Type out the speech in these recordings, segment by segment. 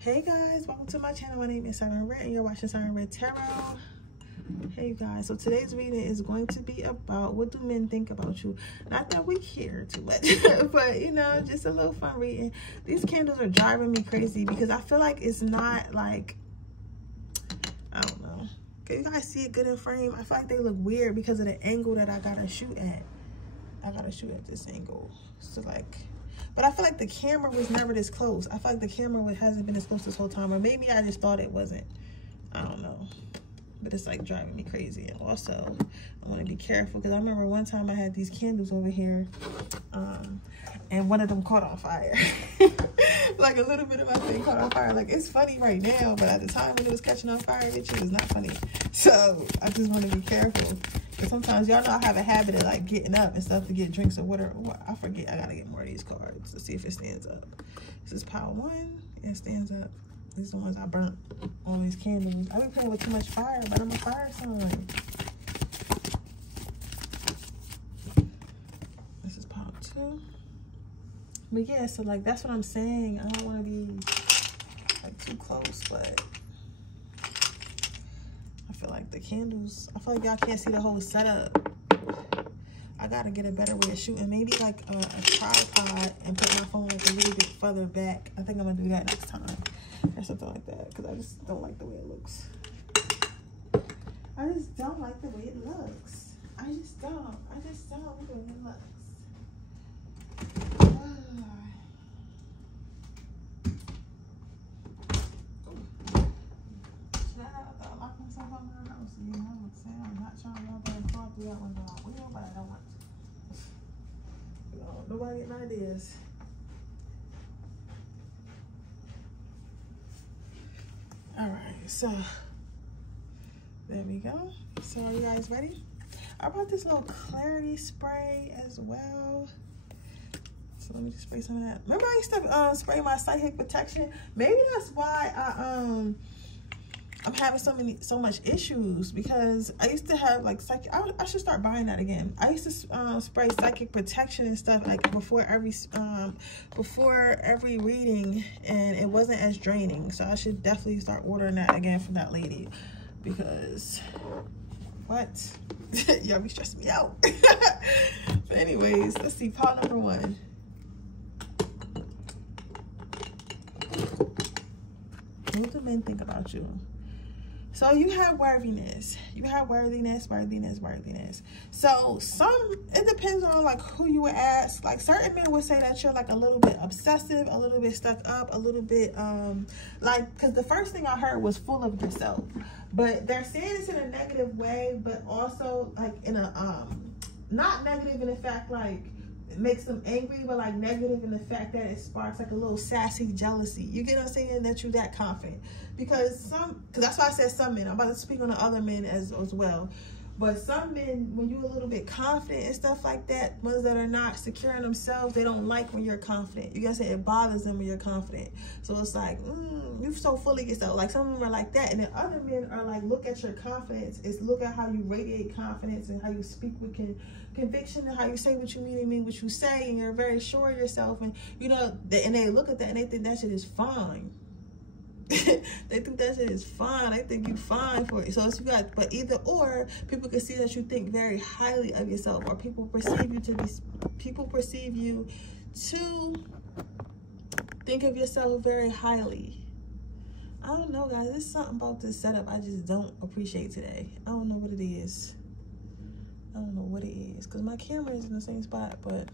Hey guys, welcome to my channel. My name is Sirenredd and you're watching Sirenredd Tarot. Hey guys, so today's reading is going to be about what do men think about you. Not that we care too much, but you know, just a little fun reading. These candles are driving me crazy because I feel like it's not like, I don't know. Can you guys see it good in frame? I feel like they look weird because of the angle that I gotta shoot at. I gotta shoot at this angle. So like, but I feel like the camera was never this close. I feel like the camera hasn't been this close this whole time. Or maybe I just thought it wasn't. I don't know. But it's like driving me crazy. And also, I want to be careful. Because I remember one time I had these candles over here. And one of them caught on fire. Like a little bit of my thing caught on fire. Like it's funny right now. But at the time when it was catching on fire, it was not funny. So I just want to be careful. Because sometimes y'all know I have a habit of like getting up and stuff to get drinks or whatever. I forget. I gotta get more of these cards to see if it stands up. This is pile 1. It stands up. These are the ones I burnt on these candles. I've been playing with too much fire, but I'm a fire sign. This is pile 2. But yeah, so like that's what I'm saying. I don't want to be like too close, but I feel like the candles, I feel like y'all can't see the whole setup. I gotta get a better way of shooting. Maybe like a tripod and put my phone like a little bit further back. I think I'm gonna do that next time or something like that because I just don't like the way it looks. I just don't like the way it looks. I just don't like the way it looks. I'm not trying to go there and crawl through that window. I will, but I don't want to. No, nobody getting ideas. Alright, so there we go. So are you guys ready? I brought this little clarity spray as well. So let me just spray some of that. Remember I used to spray my psychic protection? Maybe that's why I'm having so much issues because I used to have like psychic. I should start buying that again. I used to spray psychic protection and stuff like before every reading, and it wasn't as draining. So I should definitely start ordering that again from that lady because what? Y'all be stressing me out. But anyways, let's see. Pile number 1. What do men think about you? So you have worthiness. You have worthiness. So it depends on like who you would ask. Like certain men would say that you're like a little bit obsessive, a little bit stuck up, a little bit like, because the first thing I heard was full of yourself. But they're saying this in a negative way, but also like in a not negative in the fact like it makes them angry, but like negative in the fact that it sparks like a little sassy jealousy. You get what I'm saying? That you're that confident. Because that's why I said some men. I'm about to speak on the other men as well. But some men, when you're a little bit confident and stuff like that, ones that are not secure in themselves, they don't like when you're confident. You guys say it bothers them when you're confident. So it's like, you're so full of yourself. Like some of them are like that. And then other men are like, look at your confidence. It's look at how you radiate confidence and how you speak with conviction and how you say what you mean and mean what you say. And you're very sure of yourself. And, you know, and they look at that and they think that shit is fine. They think that shit is fine. They think you fine for it. So it's you got, but either or, people can see that you think very highly of yourself, or people perceive you to think of yourself very highly. I don't know, guys. There's something about this setup I just don't appreciate today. I don't know what it is. I don't know what it is because my camera is in the same spot, but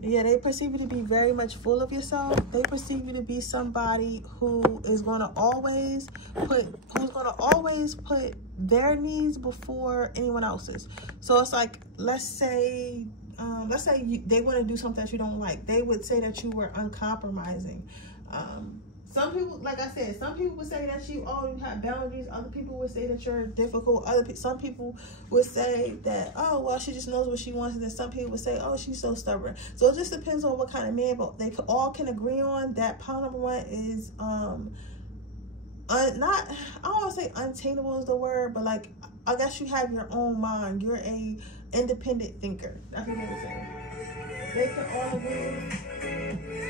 yeah, they perceive you to be very much full of yourself. They perceive you to be somebody who is going to always put their needs before anyone else's. So it's like, let's say they want to do something that you don't like. They would say that you were uncompromising. Some people, like I said, some people would say that you have boundaries. Other people would say that you're difficult. Some people would say that, oh, well, she just knows what she wants. And then some people would say, oh, she's so stubborn. So it just depends on what kind of man, but they all can agree on that pile number 1 is, not, I don't want to say untainable is the word, but like, I guess you have your own mind. You're a independent thinker. That's what they would say. They can all agree.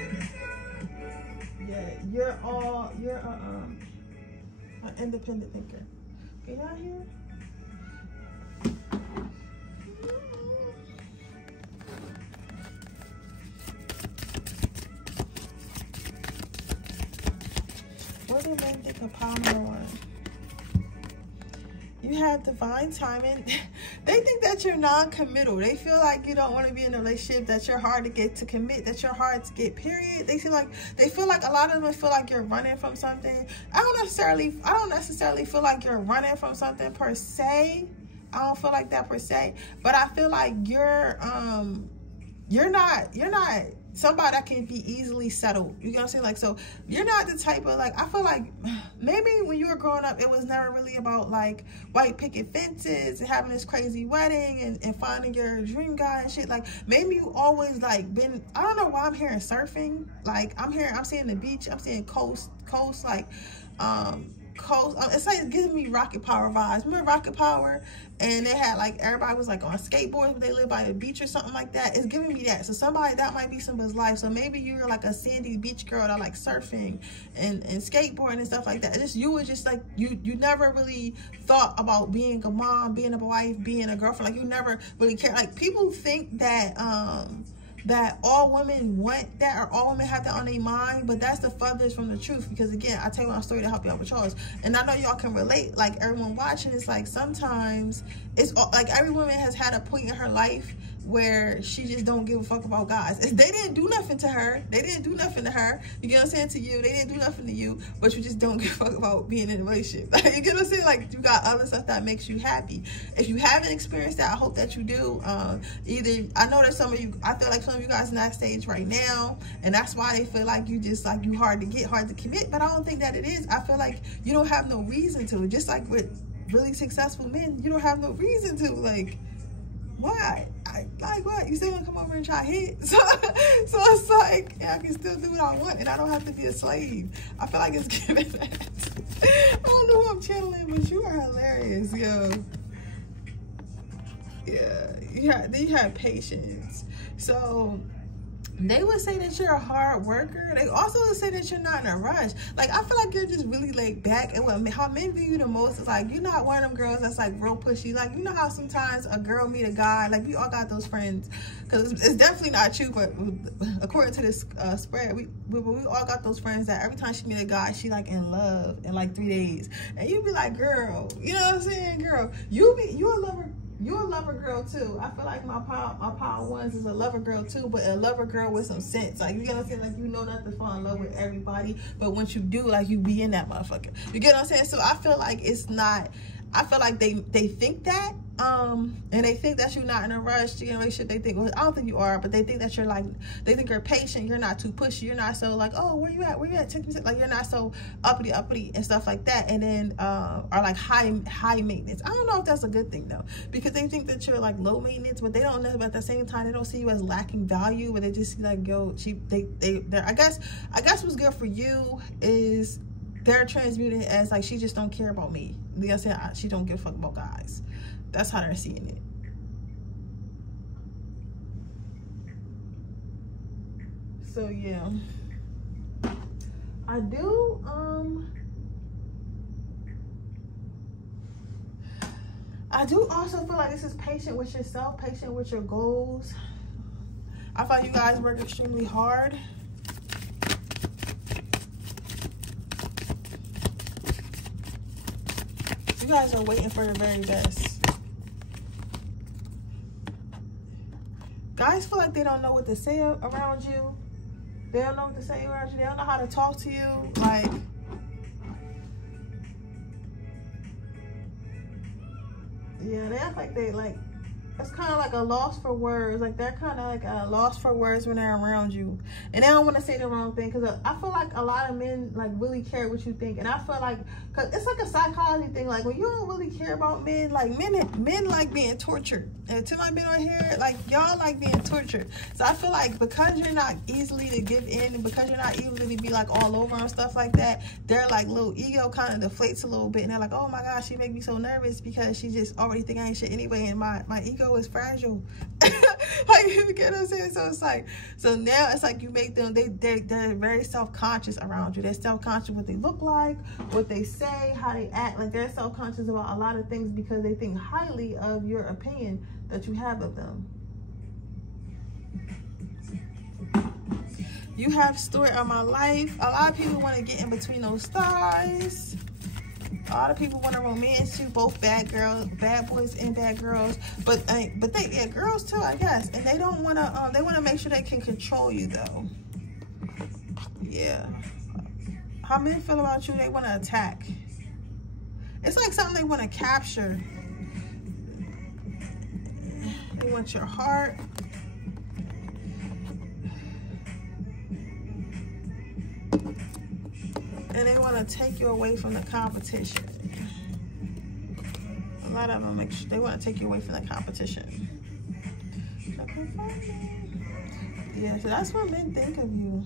Yeah, you're an independent thinker. Get out here. What do men think of power? You have divine timing. They think that you're non-committal. They feel like you don't want to be in a relationship, that you're hard to get to commit, that you're hard to get, period. They feel like a lot of them feel like you're running from something. I don't necessarily feel like you're running from something per se. I don't feel like that per se, but I feel like you're not somebody that can be easily settled. You know what I'm saying? Like, so you're not the type of, like, I feel like maybe when you were growing up, it was never really about like white picket fences and having this crazy wedding and finding your dream guy and shit. Like, maybe you always like been, I don't know why I'm hearing surfing. Like, I'm seeing the beach, I'm seeing coast, like, coast. It's like giving me Rocket Power vibes. Remember Rocket Power? And they had like, everybody was like on skateboards, but they live by the beach or something like that. It's giving me that. So somebody, that might be somebody's life. So maybe you're like a sandy beach girl that like surfing and skateboarding and stuff like that. Just, you was just like, you never really thought about being a mom, being a wife, being a girlfriend. Like, you never really cared. Like, people think that that all women want that, or all women have that on their mind, but that's the furthest from the truth. Because again, I tell you my story to help y'all with yours, and I know y'all can relate. Like, everyone watching, it's like sometimes it's like every woman has had a point in her life where she just don't give a fuck about guys. They didn't do nothing to her. They didn't do nothing to her. You get what I'm saying? To you, they didn't do nothing to you, but you just don't give a fuck about being in a relationship. You get what I'm saying? Like, you got other stuff that makes you happy. If you haven't experienced that, I hope that you do. Either, I know that some of you, I feel like some of you guys in that stage right now, and that's why they feel like you just, like, you hard to get, hard to commit, but I don't think that it is. I feel like you don't have no reason to. Just like with really successful men, you don't have no reason to. Like, why? Like, what? You still gonna come over and try hit? So it's like, yeah, I can still do what I want, and I don't have to be a slave. I feel like it's giving that. I don't know who I'm channeling, but you are hilarious, yo. Yeah, you have patience. So they would say that you're a hard worker. They also would say that you're not in a rush. Like, I feel like you're just really laid back. And how men view you the most is like, you're not one of them girls that's like real pushy. Like, you know how sometimes a girl meet a guy, like, we all got those friends, because it's definitely not true, but according to this spread, we all got those friends that every time she meet a guy, she like in love in like 3 days. And you be like, girl, you know what I'm saying, girl, you're a lover. You're a lover girl too. I feel like my power ones is a lover girl too, but a lover girl with some sense. Like, you get what I'm saying? Like, you know not to fall in love with everybody, but once you do, like, you be in that motherfucker. You get what I'm saying? So I feel like it's not, I feel like they think that, and they think that you're not in a rush to get in a relationship. They think, well, I don't think you are, but they think that you're like, they think you're patient, you're not too pushy, you're not so like, oh, where you at, take me, like, you're not so uppity and stuff like that. And then are like high maintenance. I don't know if that's a good thing though, because they think that you're like low maintenance, but they don't know, but at the same time they don't see you as lacking value, but they just see like, yo, I guess what's good for you is they're transmuting it as like, she just don't care about me. Like I said, she don't give a fuck about guys. That's how they're seeing it. So yeah, I do also feel like this is patient with yourself, patient with your goals. I thought you guys work extremely hard. You guys are waiting for your very best. Guys feel like they don't know what to say around you. They don't know what to say around you. They don't know how to talk to you. Like, yeah, they act like they, like, it's kind of like a loss for words. Like, they're kind of like a loss for words when they're around you. And they don't want to say the wrong thing. Because I feel like a lot of men, like, really care what you think. And I feel like, because it's like a psychology thing. Like, when you don't really care about men, like, men like being tortured. And to my men on here, like, y'all like being tortured. So I feel like because you're not easily to give in, and because you're not easily to be, like, all over and stuff like that, their, like, little ego kind of deflates a little bit. And they're like, oh, my gosh, she make me so nervous because she just already think I ain't shit anyway. And my ego ego is fragile. Like, you get what I'm saying? So it's like, so now it's like you make them, they're very self-conscious around you. They're self-conscious what they look like, what they say, how they act. Like, they're self-conscious about a lot of things because they think highly of your opinion that you have of them. You have story of my life. A lot of people want to get in between those stars. A lot of people want to romance you, both bad boys and bad girls. But they, yeah, girls too, I guess. And they don't want to. They want to make sure they can control you, though. Yeah. How men feel about you? They want to attack. It's like something they want to capture. They want your heart. And they want to take you away from the competition. A lot of them they want to take you away from the competition. Yeah, so that's what men think of you.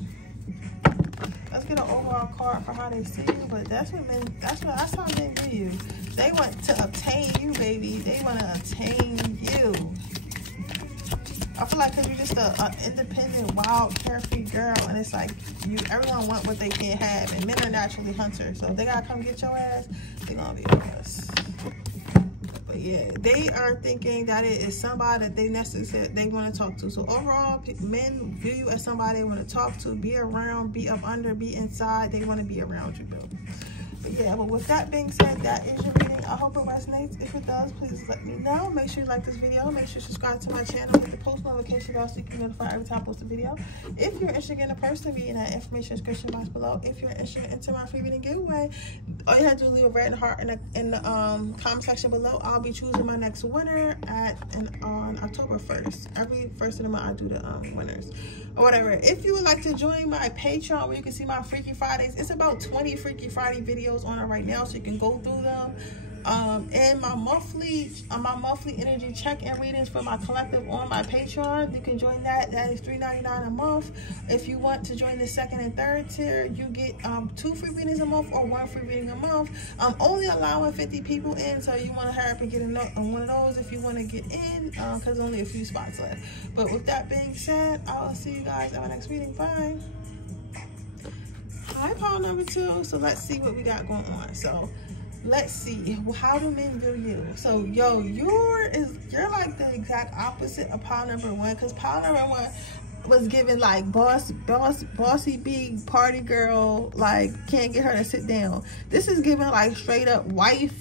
Let's get an overall card for how they see you. But that's how men view you. They want to obtain you, baby. They want to obtain you. I feel like because you're just an independent, wild, carefree girl, and it's like everyone want what they can't have, and men are naturally hunters, so if they gotta come get your ass, they're gonna be with us. But yeah, they are thinking that it is somebody that they want to talk to. So overall, men view you as somebody they want to talk to, be around, be up under, be inside. They want to be around you, bro. But yeah, but with that being said, that is your reading. I hope it resonates. If it does, please let me know. Make sure you like this video. Make sure you subscribe to my channel. Hit the post notification bell so you can be notified every time I post a video. If you're interested in a person reading, that information description box below. If you're interested into my free reading giveaway, all you have to do is leave a red heart in the comment section below. I'll be choosing my next winner on October 1st. Every first of the month I do the winners or whatever. If you would like to join my Patreon where you can see my Freaky Fridays, it's about 20 Freaky Friday videos on it right now, so you can go through them. And my monthly energy check-in readings for my collective on my Patreon, you can join that. That is $3.99 a month. If you want to join the second and third tier, you get 2 free readings a month or 1 free reading a month. I'm only allowing 50 people in, so you want to hurry up and get on one of those if you want to get in, because only a few spots left. But with that being said, I will see you guys at my next reading. Bye. Hi, pile number 2. So let's see what we got going on. So let's see, how do men view you? So yo, you're like the exact opposite of pile number 1, because pile number 1 was given like bossy big party girl, like can't get her to sit down. This is given like straight up wife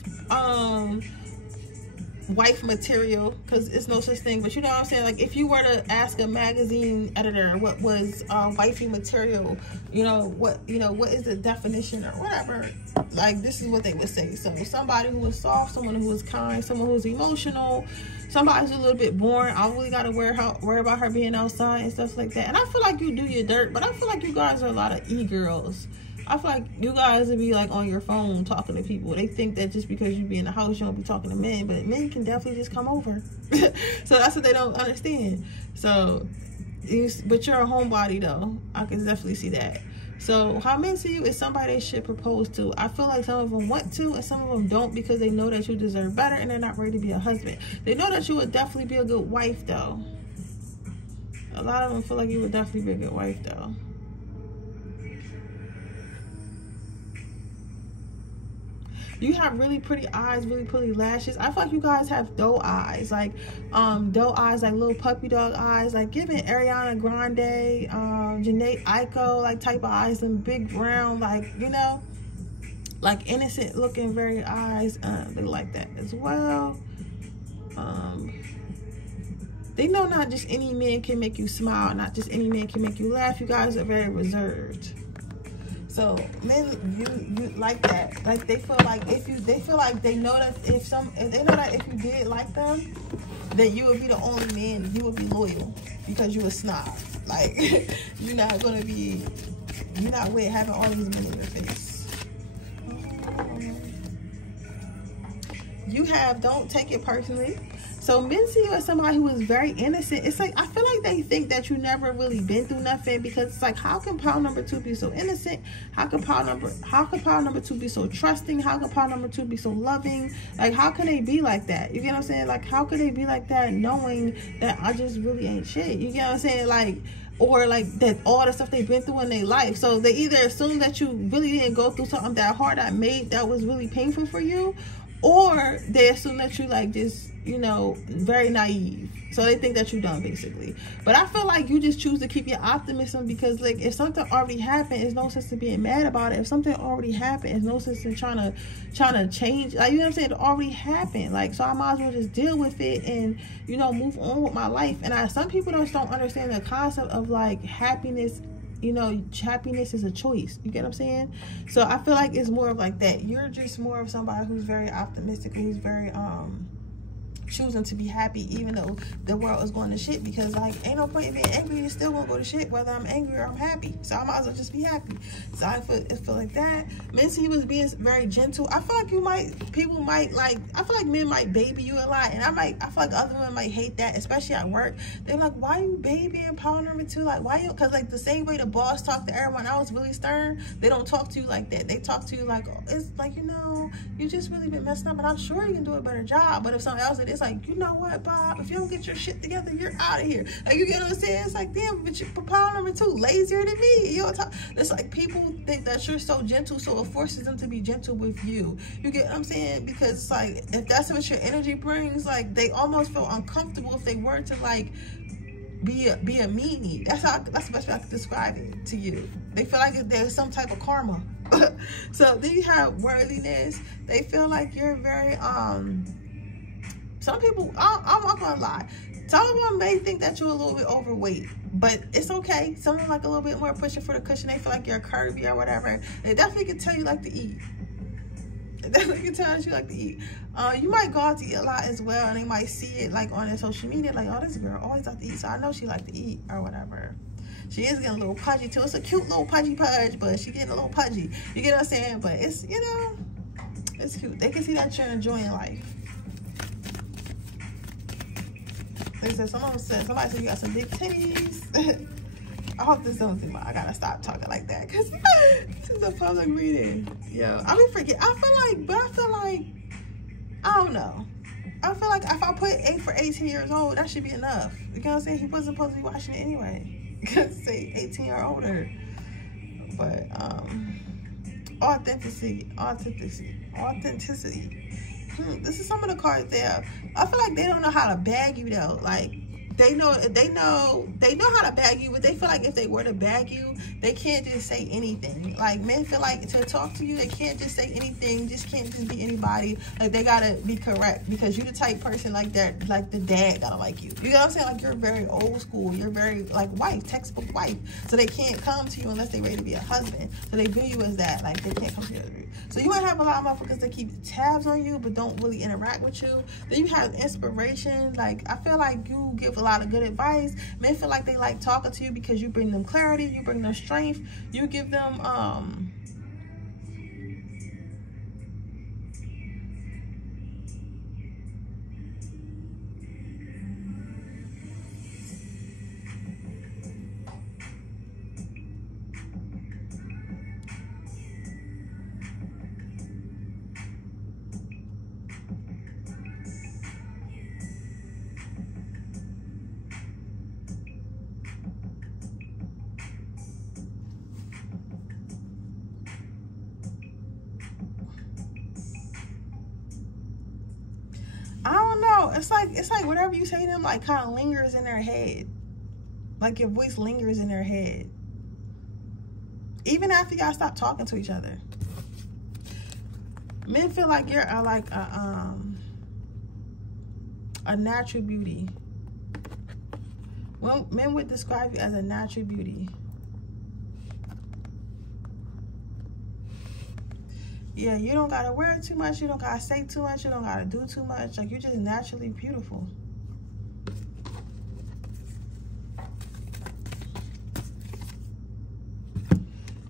material, because it's no such thing, but you know what I'm saying? Like, if you were to ask a magazine editor what was wifey material, what is the definition or whatever, like, this is what they would say. So somebody who is soft, someone who is kind, someone who's emotional, somebody who's a little bit boring. I really gotta worry about her being outside and stuff like that. And I feel like you do your dirt, but I feel like you guys are a lot of e-girls. I feel like you guys would be like on your phone talking to people. They think that just because you be in the house, you don't be talking to men, but men can definitely just come over. So that's what they don't understand. So, but you're a homebody though. I can definitely see that. So how men see you is somebody they should propose to. I feel like some of them want to and some of them don't, because they know that you deserve better and they're not ready to be a husband. They know that you would definitely be a good wife though. A lot of them feel like you would definitely be a good wife though. You have really pretty eyes, really pretty lashes. I feel like you guys have doe eyes, like little puppy dog eyes, like giving Ariana Grande, Janae Aiko, like type of eyes, and big brown, like, like innocent looking very eyes. They like that as well. They know not just any man can make you smile, not just any man can make you laugh. You guys are very reserved. So men, you like that. Like, they feel like they know that if you did like them, then you would be the only man. You would be loyal because you a snob. Like, you're not with having all these men in your face. Don't take it personally. So men see you as somebody who is very innocent. It's like, I feel like they think that you never really been through nothing, because it's like, how can pile number 2 be so innocent? How can pile number 2 be so trusting? How can pile number 2 be so loving? Like, how can they be like that? You get what I'm saying? Like, how can they be like that knowing that I just really ain't shit? You get what I'm saying? Like, or like that all the stuff they've been through in their life. So they either assume that you really didn't go through something that hard that was really painful for you, or they assume that you like just, you know, very naive. So they think that you're done, basically. But I feel like you just choose to keep your optimism, because like, if something already happened, there's no sense in being mad about it. If something already happened, there's no sense in trying to change. Like, you know what I'm saying? It already happened. Like, so I might as well just deal with it and, you know, move on with my life. And some people just don't understand the concept of like happiness. You know, happiness is a choice. You get what I'm saying? So I feel like it's more of like that. You're just more of somebody who's very optimistic, who's very choosing to be happy even though the world is going to shit, because like, ain't no point in being angry. You still won't go to shit whether I'm angry or I'm happy. So I might as well just be happy. So I feel like that. Men see you as being very gentle. I feel like people might like, I feel like men might baby you a lot, and I feel like other women might hate that, especially at work. They're like, why you babying power number 2? Like, why you? Because like the same way the boss talked to everyone else really stern, they don't talk to you like that. They talk to you like, oh, it's like, you know, you just really been messing up, and I'm sure you can do a better job. But if someone else, it's like, you know what, Bob, if you don't get your shit together, you're out of here. Like, you get what I'm saying? It's like, damn, but you're power number 2 lazier than me. You know, it's like people think that you're so gentle, so it forces them to be gentle with you. You get what I'm saying? Because it's like, if that's what your energy brings, like, they almost feel uncomfortable if they were to like be a meanie. That's the best way I can describe it to you. They feel like there's some type of karma. So then you have worthiness. They feel like you're very some people, I'm not gonna lie, some of them may think that you're a little bit overweight, but it's okay. Some of them like a little bit more pushing for the cushion. They feel like you're curvy or whatever. They definitely can tell you like to eat. They definitely can tell that you like to eat. You might go out to eat a lot as well, and they might see it like on their social media, like, oh, this girl always like to eat, so I know she like to eat or whatever. She is getting a little pudgy too. It's a cute little pudgy pudge, but she getting a little pudgy. You get what I'm saying? But it's, you know, it's cute. They can see that you're enjoying life. They said, somebody said you got some big titties. I hope this doesn't seem like I gotta stop talking like that, because this is a public reading. Yo, I be forget. I feel like, I don't know. I feel like if I put 8 for 18 years old, that should be enough. You know what I'm saying? He wasn't supposed to be watching it anyway. Because say 18 or older. But authenticity. This is some of the cards there. I feel like they don't know how to bag you though. Like, they know how to bag you, but they feel like if they were to bag you, they can't just say anything. Like, men feel like to talk to you, they can't just say anything, just can't just be anybody. Like, they gotta be correct, because you're the type person like that, like the dad gotta like you. You know what I'm saying? Like, you're very old school. You're very like wife, textbook wife. So they can't come to you unless they're ready to be a husband. So they view you as that. Like, they can't come to you. So you might have a lot of motherfuckers that keep tabs on you, but don't really interact with you. Then you have inspiration. Like, I feel like you give a lot of good advice. Men feel like they like talking to you because you bring them clarity, you bring them strength, you give them I don't know. It's like whatever you say to them, like, kind of lingers in their head. Like, your voice lingers in their head, even after y'all stop talking to each other. Men feel like you're like a natural beauty. Well, men would describe you as a natural beauty. Yeah, you don't gotta wear too much, you don't gotta say too much, you don't gotta do too much. Like, you're just naturally beautiful.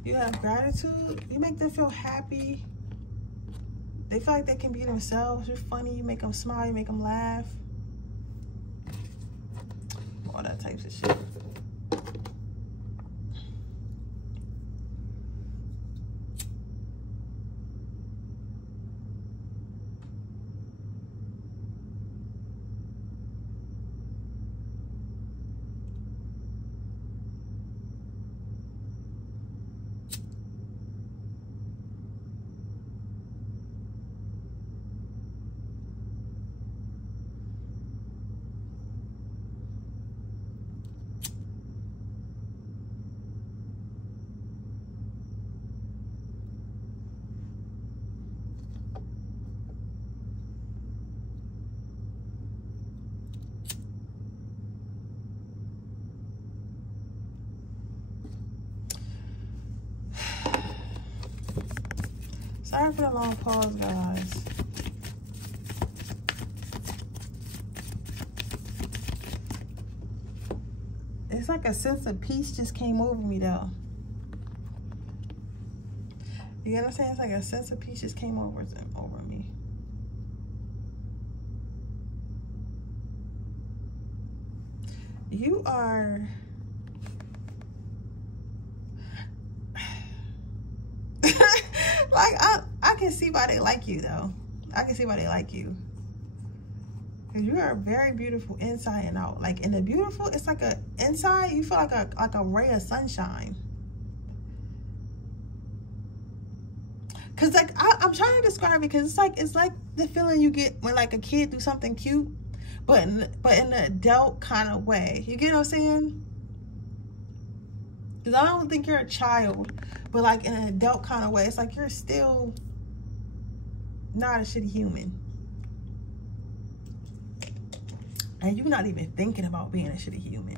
You have gratitude. You make them feel happy. They feel like they can be themselves. You're funny. You make them smile. You make them laugh. all that types of shit. Sorry for the long pause, guys. It's like a sense of peace just came over me, though. You get what I'm saying? It's like a sense of peace just came over me. You are... like, I can see why they like you, though. I can see why they like you. Because you are very beautiful inside and out. Like, in the beautiful, it's like a... Inside, you feel like a ray of sunshine. Because, like, I'm trying to describe it because it's like the feeling you get when, like, a kid do something cute, but in an adult kind of way. You get what I'm saying? Because I don't think you're a child, but, like, in an adult kind of way. It's like you're still not a shitty human. And you're not even thinking about being a shitty human.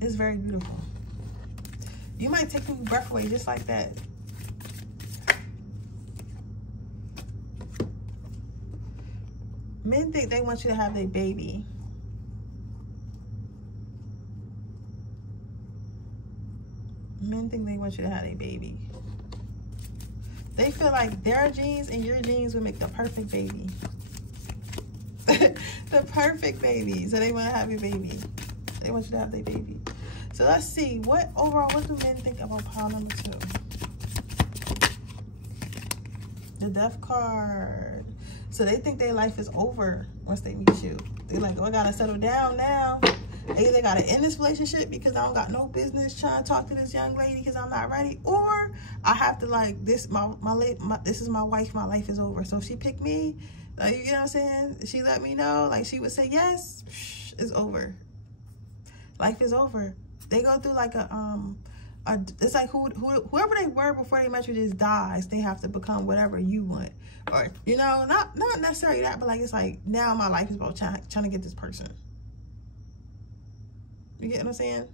It's very beautiful. You might take your breath away just like that. Men think they want you to have their baby. Men think they want you to have a baby. They feel like their genes and your genes would make the perfect baby. The perfect baby. So they want to have your baby. They want you to have their baby. So let's see. What do men think about pile number 2? The Death card. So they think their life is over once they meet you. They're like, oh, I gotta settle down now. They either gotta end this relationship because I don't got no business trying to talk to this young lady because I'm not ready, or I have to, like, this is my wife, my life is over. So if she picked me, like, you get what I'm saying? She let me know, like, she would say yes, it's over. Life is over. They go through like it's like whoever they were before they met you just dies. They have to become whatever you want, or, you know, not necessarily that, but like, it's like now my life is about trying to get this person. You get what I'm saying?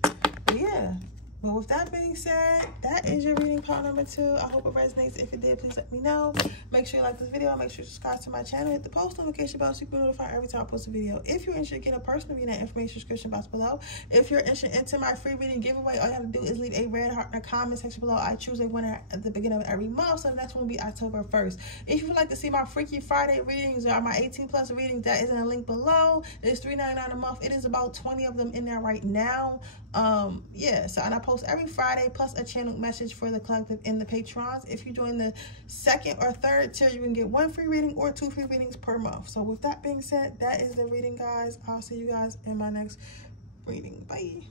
But yeah. Well, with that being said, that is your reading pile number 2. I hope it resonates. If it did, please let me know. Make sure you like this video. Make sure you subscribe to my channel. Hit the post notification bell so you can be notified every time I post a video. If you're interested in getting a personal reading, information description box below. If you're interested into my free reading giveaway, all you have to do is leave a red heart in the comment section below. I choose a winner at the beginning of every month, so the next one will be October 1st. If you would like to see my Freaky Friday readings or my 18+ readings, that is in a link below. It's $3.99 a month. It is about 20 of them in there right now. Yeah, so, and I post every Friday, plus a channel message for the collective in the Patrons. If you join the 2nd or 3rd tier, you can get 1 free reading or 2 free readings per month. So with that being said, that is the reading, guys. I'll see you guys in my next reading. Bye.